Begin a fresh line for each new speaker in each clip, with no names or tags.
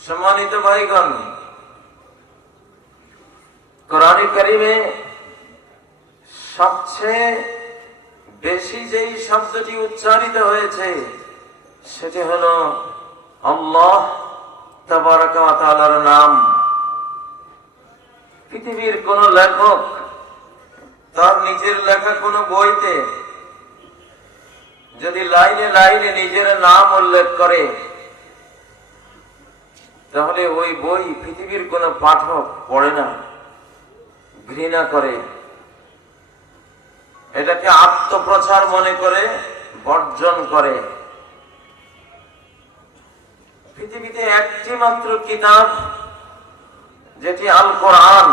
সম্মানিত ভাইগণ, কোরআন করিমে সবচেয়ে বেশি যেই শব্দটি উচ্চারিত হয়েছে, সেটি হলো আল্লাহ তাআলার নাম। পৃথিবীর কোন লেখক, তার নিজের লেখা কোনো বইতে যদি লাইনে লাইনে নিজের নাম উল্লেখ করে তাহলে ওই বই পৃথিবীর কোনো পাঠক পড়ে না, ঘৃণা করে। এটাকে আত্মপ্রচার মনে করে, বর্জন করে। পৃথিবীতে একটি মাত্র কিতাব, যেটি আল কোরআন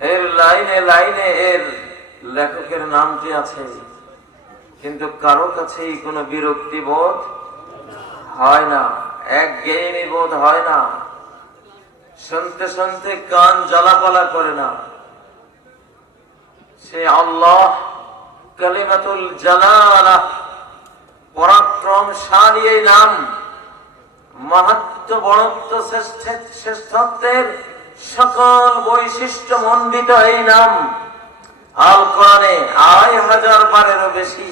এর লাইনে লাইনে এর লেখকের নামটি আছে। কিন্তু কারও কাছেই কোনো বিরক্তি বোধ হয় না। এক গেমি বোধ হয় না। শুনতে শুনতে কান জ্বালাপালা করে না। সে আল্লাহ কালিমাতুল জালালা পরাক্রম শালী এই নাম মাহাত্ম বড়ত্ব শ্রেষ্ঠত্বের সকল বৈশিষ্ট্য মণ্ডিত এই নাম। আল কোরআনে আড়াই হাজার বারেরও বেশি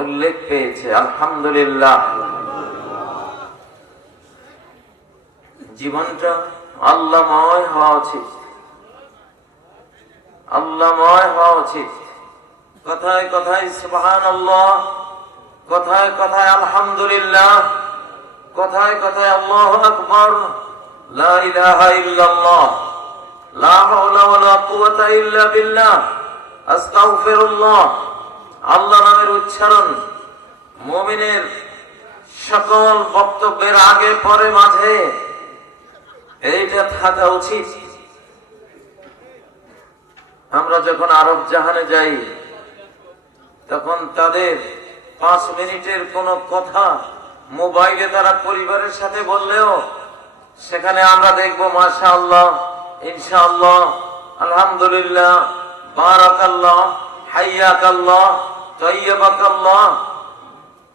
উল্লেখ পেয়েছে। আলহামদুলিল্লাহ। জীবনটা আল্লাহময় হওয়া উচিত। আল্লাহময় হওয়া উচিত। কথায় কথায় সুবহান আল্লাহ কথায় কথায় আলহামদুলিল্লাহ, কথায় কথায় আল্লাহ আকবর, লা উচ্চারণ সকল বক্তব্যের আগে পরে মাঝে এইটা থাকা উচিত। আমরা যখন আরব জাহানে যাই, তখন তাদের পাঁচ মিনিটের কোনো কথা মোবাইলে তারা পরিবারের সাথে বললেও, সেখানে আমরা দেখব মাশা আল্লাহ ইনশাআল্লাহ, আলহামদুলিল্লাহ, বারাকাল্লাহ, হাইয়াকাল্লাহ, তৈয়বাকাল্লাহ।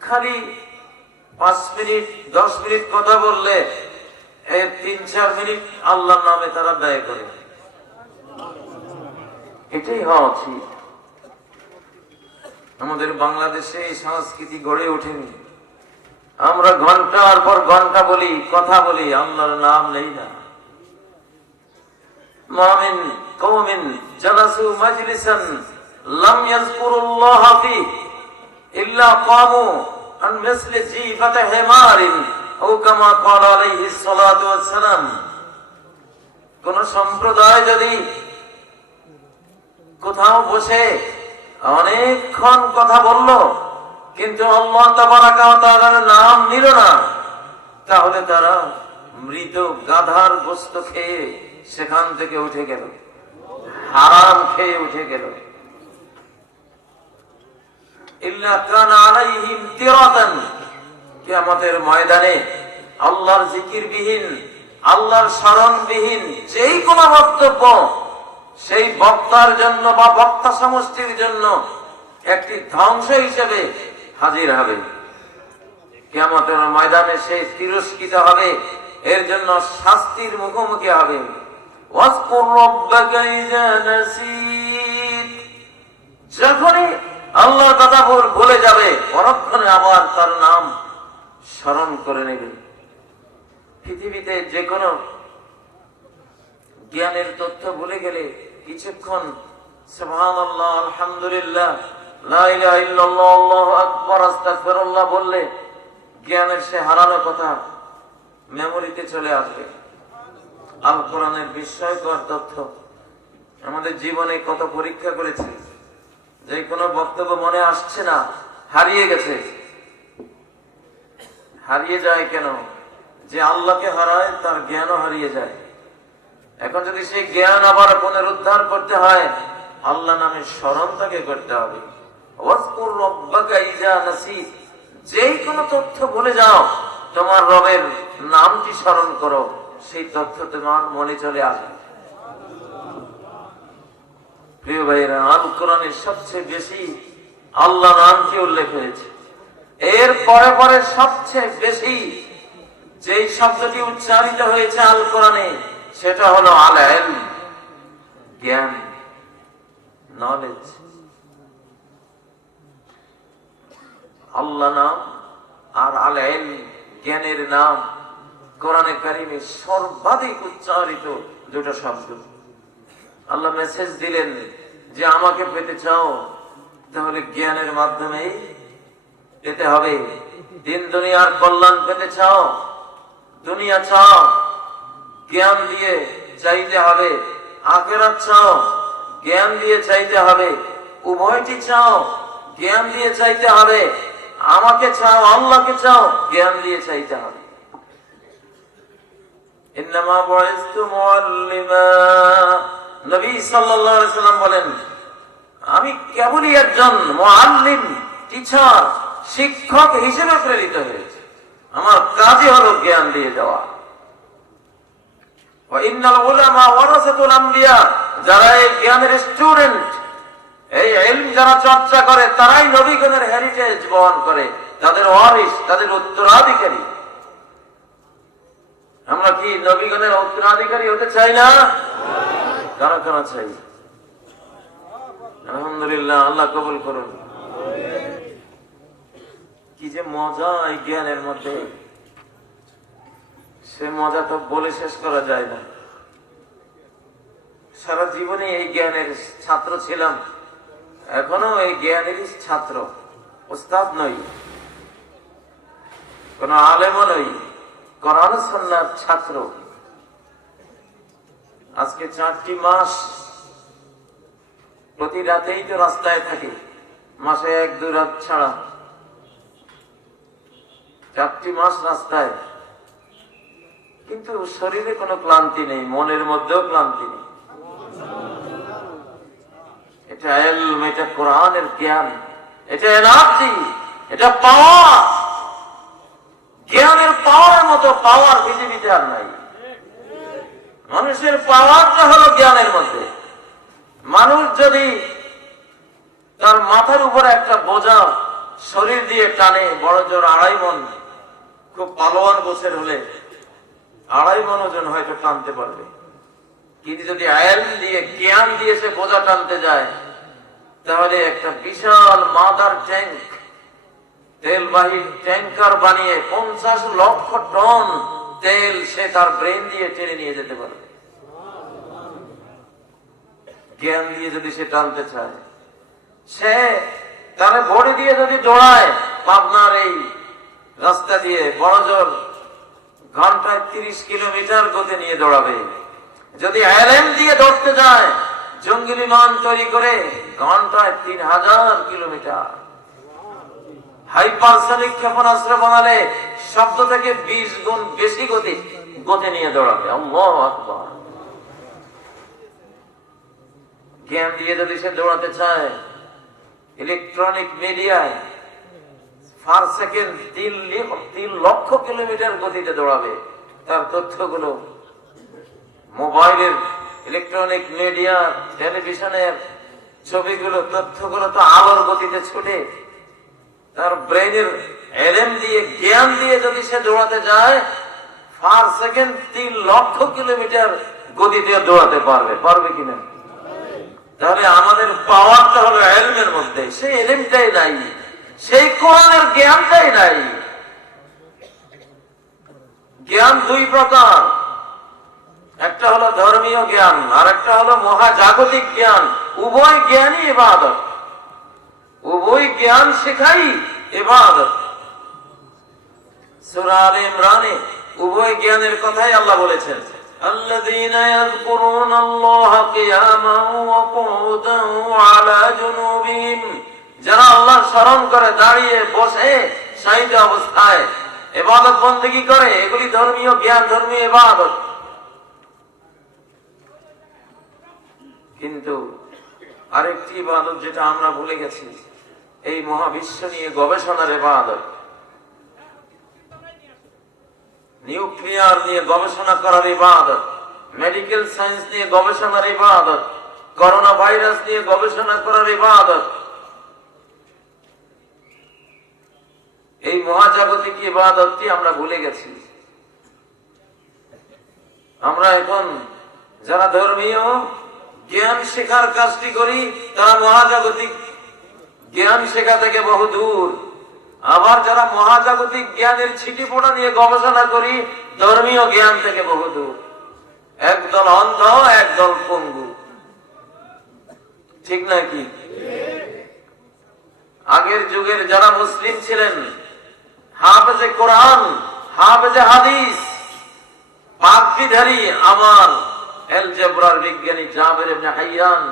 খালি পাঁচ মিনিট, দশ মিনিট কথা বললে তিন চার মিনিট আল্লাহর নামে তারা ব্যয় করে। এটাই হওয়া উচিত। আমাদের বাংলাদেশে এই সংস্কৃতি গড়ে ওঠেনি। আমরা ঘণ্টার পর ঘণ্টা বলি, কথা বলি, আল্লাহর নাম নেই না। মামিন কওমিন জালাসু মাজলিসান লাম ইয়াযকুরুল্লাহ ফি ইল্লা কামু আন মিসলি জিফাতি হিমারিন কোন সম্প্রদায় যদি কোথাও বসে অনেকক্ষণ কথা বলল, কিন্তু নাম নিল না, তাহলে তারা মৃত গাধার গোস্ত খেয়ে সেখান থেকে উঠে গেল, হারাম খেয়ে উঠে গেল। ইল্লা কানা আলাইহিম তিরাতান কিয়ামতের ময়দানে আল্লাহর জিকির বিহীন আল্লাহর স্মরণ বিহীন যেই কোন বক্তব্য, সেই বক্তার জন্য বা বক্তা সমষ্টির জন্য একটি ধ্বংস হিসেবে হাজির হবে। কেমতের ময়দানে সে তিরস্কৃত হবে, এর জন্য শাস্তির মুখোমুখি হবে। যখনই কথা ভুল ভুলে যাবে, পরক্ষণে আবার তার নাম স্মরণ করে নেবে। পৃথিবীতে যে কোনো জ্ঞানের তথ্য ভুলে গেলে কিছুক্ষণ সুবহান আলহামদুলিল্লাহ বললে জ্ঞানের সে হারানো কথা মেমোরিতে চলে আসবে। আল কোরআনের বিস্ময়কর তথ্য আমাদের জীবনে কত পরীক্ষা করেছে। যে কোনো বক্তব্য মনে আসছে না, হারিয়ে গেছে। হারিয়ে যায় কেন? যে আল্লাহকে হারায়, তার জ্ঞানও হারিয়ে যায়। এখন যদি সেই জ্ঞান আবার পুনরুদ্ধার করতে হয়, আল্লাহ নামে স্মরণ তাকে করতে হবে। যেই কোনো তথ্য ভুলে যাও, তোমার রবের নামটি স্মরণ করো। সেই তথ্য তোমার মনে চলে আসে প্রিয় ভাইরা আল কোরআনের সবচেয়ে বেশি আল্লাহ নামটি উল্লেখ হয়েছে। এর পরে পরে সবচেয়ে বেশি যে শব্দটি উচ্চারিত হয়েছে আল কোরআনে সেটা হলো আল জ্ঞান নলেজ আল্লাহ নাম আর আল জ্ঞানের নাম কোরআনে কারিমে সর্বাধিক উচ্চারিত দুটো শব্দ। আল্লাহ মেসেজ দিলেন যে, আমাকে পেতে চাও, তাহলে জ্ঞানের মাধ্যমেই পেতে হবে। দিন দুনিয়ার কল্যাণ পেতে চাও? দুনিয়া চাও। জ্ঞান দিয়ে চাইতে হবে। আখেরাত চাও। জ্ঞান দিয়ে চাইতে হবে। উভয়টি চাও। জ্ঞান দিয়ে চাইতে হবে। আমাকে চাও, আল্লাহকে চাও, জ্ঞান দিয়ে চাইতে হবে। আমি কেবলই একজন টিচার শিক্ষক হিসেবে প্রেরিত হয়েছে। আমার কাজই হলো জ্ঞান দিয়ে দেওয়া। ওয়া ইন্নাল উলামা ওয়ারাসাতুল আমবিয়া যারা চর্চা করে তাদের উত্তরাধিকারী। আমরা কি উত্তরাধিকারী হতে চাই? আলহামদুলিল্লাহ, আল্লাহ কবুল করুন। কি যে মজা এই জ্ঞানের মধ্যে। সে মজা তো বলে শেষ করা যায় না। সারা জীবনে এই জ্ঞানের ছাত্র ছিলাম। এখনও এই জ্ঞানেরই ছাত্র। ওস্তাদ নই। কোন আলেমও নই। কোরআন সন্ন্যার ছাত্র। আজকে চারটি মাস প্রতি রাতেই তো রাস্তায় থাকি। মাসে এক দু রাত ছাড়া। চারটি মাস রাস্তায়। কিন্তু শরীরে কোনো ক্লান্তি নেই, মনের মধ্যেও ক্লান্তি নেই। এটা এলম, এটা কোরআনের জ্ঞান, এটা এনার্জি, এটা পাওয়ার। জ্ঞানের পাওয়ার মতো পাওয়ার পৃথিবীতে আর নাই। মানুষের পাওয়ারটা হলো জ্ঞানের মধ্যে। মানুষ যদি তার মাথার উপরে একটা বোঝা শরীর দিয়ে টানে, বড় জোর আড়াই মন খুব পালোয়ান গোছের হলে আড়াই মন ওজন হয়তো টানতে পারবে। কিন্তু যদি আয়াল দিয়ে জ্ঞান দিয়ে সে বোঝা টানতে যায়, তাহলে একটা বিশাল মাদার ট্যাঙ্ক, তেলবাহী ট্যাঙ্কার বানিয়ে পঞ্চাশ লক্ষ টন তেল সে তার ব্রেন দিয়ে টেনে নিয়ে যেতে পারবে। জ্ঞান দিয়ে যদি সে টানতে চায়, সে তার বডি দিয়ে যদি দৌড়ায়, পাবনার এই রাস্তা দিয়ে বড় জোর ঘন্টায় তিরিশ কিলোমিটার গতি নিয়ে দৌড়াবে। যদি অ্যালেম দিয়ে দৌড়তে যায়, জঙ্গি বিমান তৈরি করে ঘন্টায় তিন হাজার কিলোমিটার। হাইপারসনিক ক্ষেপণাস্ত্র বানালে শব্দ থেকে বিশ গুণ বেশি গতি গতি নিয়ে দৌড়াবে। জ্ঞান দিয়ে যদি সে দৌড়াতে চায় ইলেকট্রনিক মিডিয়ায় পার সেকেন্ড তিন তিন লক্ষ কিলোমিটার গতিতে দৌড়াবে। তার তথ্যগুলো মোবাইলের ইলেকট্রনিক মিডিয়া, টেলিভিশনের ছবিগুলো, তথ্যগুলো তো আলোর গতিতে ছুটে। তার ব্রেনের এলএম দিয়ে, জ্ঞান দিয়ে যদি সে দৌড়াতে যায় পার সেকেন্ড তিন লক্ষ কিলোমিটার গতিতে দৌড়াতে পারবে। পারবে কিনা তাহলে আমাদের পাওয়ারটা হলো এলমের মধ্যে। সেই এলেমটাই নাই সেই কোরআনের জ্ঞানটাই নাই জ্ঞান দুই প্রকার একটা হলো ধর্মীয় জ্ঞান আর একটা হলো মহাজাগতিক জ্ঞান উভয় জ্ঞানই ইবাদত উভয় জ্ঞান শেখাই ইবাদত সূরা আলে ইমরানে উভয় জ্ঞানের কথাই আল্লাহ বলেছেন الذين يذكرون الله قياما وقعودا وعلى جنوبهم যারা আল্লাহ স্মরণ করে দাঁড়িয়ে বসে শাহিদ অবস্থায় এবাদত বন্দেগী করে, এগুলি ধর্মীয় জ্ঞান, ধর্মীয় এবাদত। কিন্তু আরেকটি ইবাদত যেটা আমরা ভুলে গেছি, এই মহাবিশ্ব নিয়ে গবেষণার ইবাদত নিউক্লিয়ার নিয়ে গবেষণা করার ইবাদত মেডিকেল সায়েন্স নিয়ে গবেষণার ইবাদত করোনা ভাইরাস নিয়ে গবেষণা করার ইবাদত এই মহাজাগতিক ইবাদতটি আমরা ভুলে গেছি। আমরা এখন যারা ধর্মীয় জ্ঞান শেখার কাজটি করি, তারা মহাজাগতিক জ্ঞান শেখা থেকে বহু দূর। আবার যারা মহাজাগতিক জ্ঞানের ছিটি ফোটা নিয়ে গবেষণা করি, ধর্মীয় জ্ঞান থেকে বহু দূর। একদল অন্ধ, একদল পঙ্গু। ঠিক নাকি আগের যুগের যারা মুসলিম ছিলেন হাফেজে কোরআন, হাফেজে হাদিস পাকবিধারী আমার এলজেব্রার বিজ্ঞানী জাবের ইবনে হাইয়ান।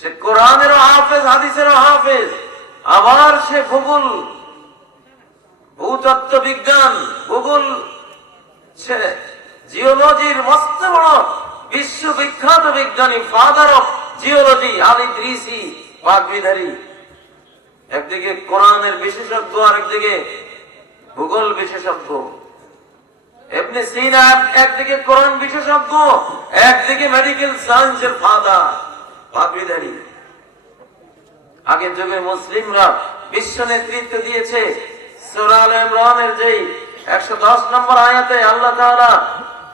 সে কোরআনেরও হাফেজ, হাদিসেরও হাফেজ, আবার সে ভূগোল ভূতত্ত্ব বিজ্ঞান ভূগোল সে জিওলজির মস্ত বড় বিশ্ববিখ্যাত বিজ্ঞানী ফাদার অফ জিওলজি আলী ত্রিসি পাকবিধারী একদিকে কোরআনের বিশেষজ্ঞ আরেকদিকে ভূগোল বিশেষজ্ঞ এমনি সিনা একদিকে কোরআন বিশেষজ্ঞ একদিকে মেডিকেল সায়েন্সের ফাদার পাগড়িধারী আগের যুগে মুসলিমরা বিশ্ব নেতৃত্ব দিয়েছে ইমরানের একশো দশ নম্বর আয়াতে আল্লাহ তাআলা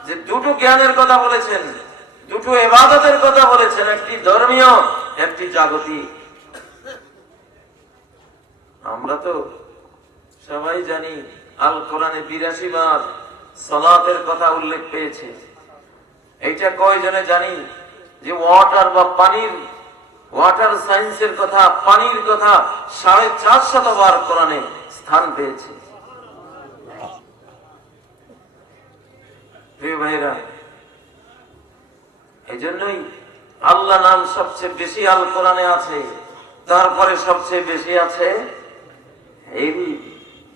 যে দুটো জ্ঞানের কথা বলেছেন, দুটো এবাদতের কথা বলেছেন, একটি ধর্মীয়, একটি জাগতিক। আমরা তো সবাই জানি আল কোরআনে বিরাশি বার সলাতের কথা উল্লেখ পেয়েছে। এইটা কয়জনে জানি যে ওয়াটার বা পানির, ওয়াটার সায়েন্সের কথা, পানির কথা সাড়ে চার শতবার কোরআনে স্থান পেয়েছে। এই জন্যই আল্লাহ নাম সবচেয়ে বেশি আল কোরআনে আছে, তারপরে সবচেয়ে বেশি আছে এই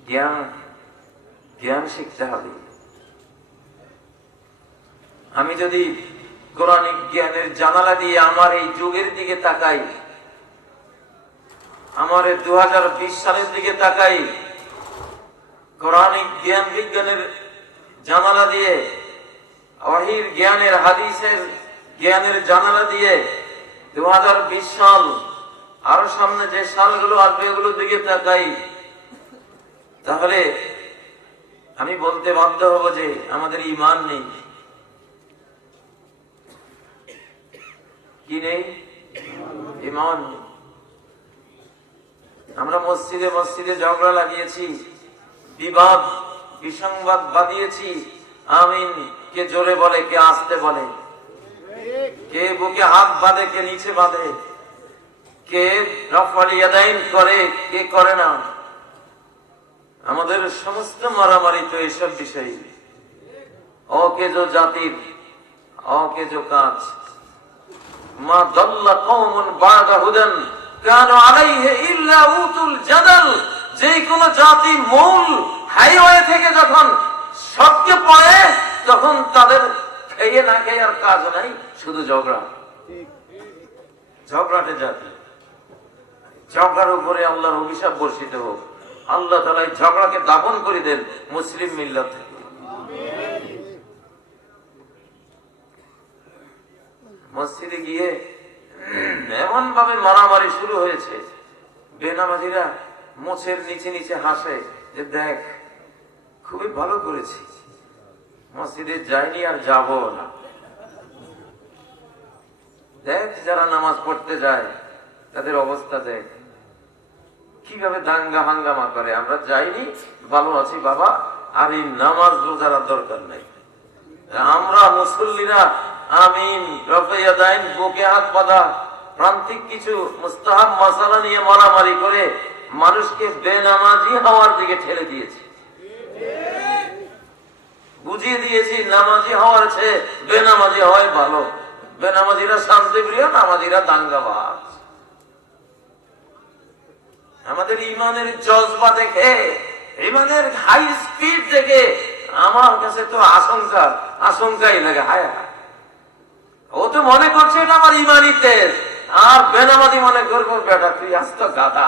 জ্ঞান জ্ঞান শিখতে হবে। আমি যদি কোরআনিক জ্ঞানের জানালা দিয়ে আমার এই যুগের দিকে তাকাই, আমার দু সালের দিকে তাকাই, কোরআনিক জ্ঞান বিজ্ঞানের জানালা দিয়ে, অহির জ্ঞানের, হাদিসের জ্ঞানের জানালা দিয়ে দু হাজার বিশ সাল, আরও সামনে যে সালগুলো আসবে এগুলোর দিকে তাকাই তাহলে আমি বলতে বাধ্য হব যে আমাদের ইমান নেই। কি নেই? ইমান। আমরা মসজিদে মসজিদে ঝগড়া লাগিয়েছি, বিবাদ, বিসংবাদ বাদিয়েছি আমিন, কে জোরে বলে, কে আসতে বলে। কে বুকে হাত বাঁধে, কে নিচে বাঁধে। কে রফালিয়াদাইন করে, কে করে না। আমাদের সমস্ত মারামারি তো এসব বিষয় অকেজো জাতির, অকেজো কাজ। মা দল্লা কওমুন বাদা হুদান, কানু আলাইহি ইল্লা উতুল জাদাল। যে কোন জাতি মূল হাইওয়ে থেকে যখন সবকে পড়ে, তখন তাদের খেয়ে না খেয়ে আর কাজ নাই, শুধু ঝগড়া। ঝগড়াটে জাতি। ঝগড়ার উপরে আল্লাহর অভিশাপ বর্ষিত হোক। আল্লাহ তালা এই ঝগড়াকে দাপন করে দেন মুসলিম মিল্লাত থেকে। মসজিদে গিয়ে এমন ভাবে মারামারি শুরু হয়েছে, বেনামাজিরা মোছের নিচে নিচে হাসে যে দেখ, খুবই ভালো করেছি, মসজিদে যাইনি আর যাব না। দেখ যারা নামাজ পড়তে যায়, তাদের অবস্থা দেখ। কীভাবে দাঙ্গা হাঙ্গামা করে? আমরা যাইনি, ভালো আছি বাবা, আর এই নামাজ রোজার দরকার নাই। আমরা মুসল্লিরা, আমিন, রফাইয়া দাইন, বুকে হাত বাঁধা, প্রান্তিক কিছু মুস্তাহাব মশালা নিয়ে মারামারি করে মানুষকে বেনামাজি হওয়ার দিকে ঠেলে দিয়েছে। বুঝিয়ে দিয়েছি, নামাজি হওয়ার চেয়ে বেনামাজি হওয়াই ভালো। বেনামাজিরা শান্তিপ্রিয়, নামাজিরা দাঙ্গাবাজ। আমাদের ইমানের জজবা দেখে ইমানের হাই স্পিড দেখে আমার কাছে তো আশঙ্কা, আশঙ্কাই লাগে, হায়। ও তো মনে করছে এটা আমার ইমানি তেজ আর বেনামাদি মনে করব, বেটা, তুই আস্ত গাদা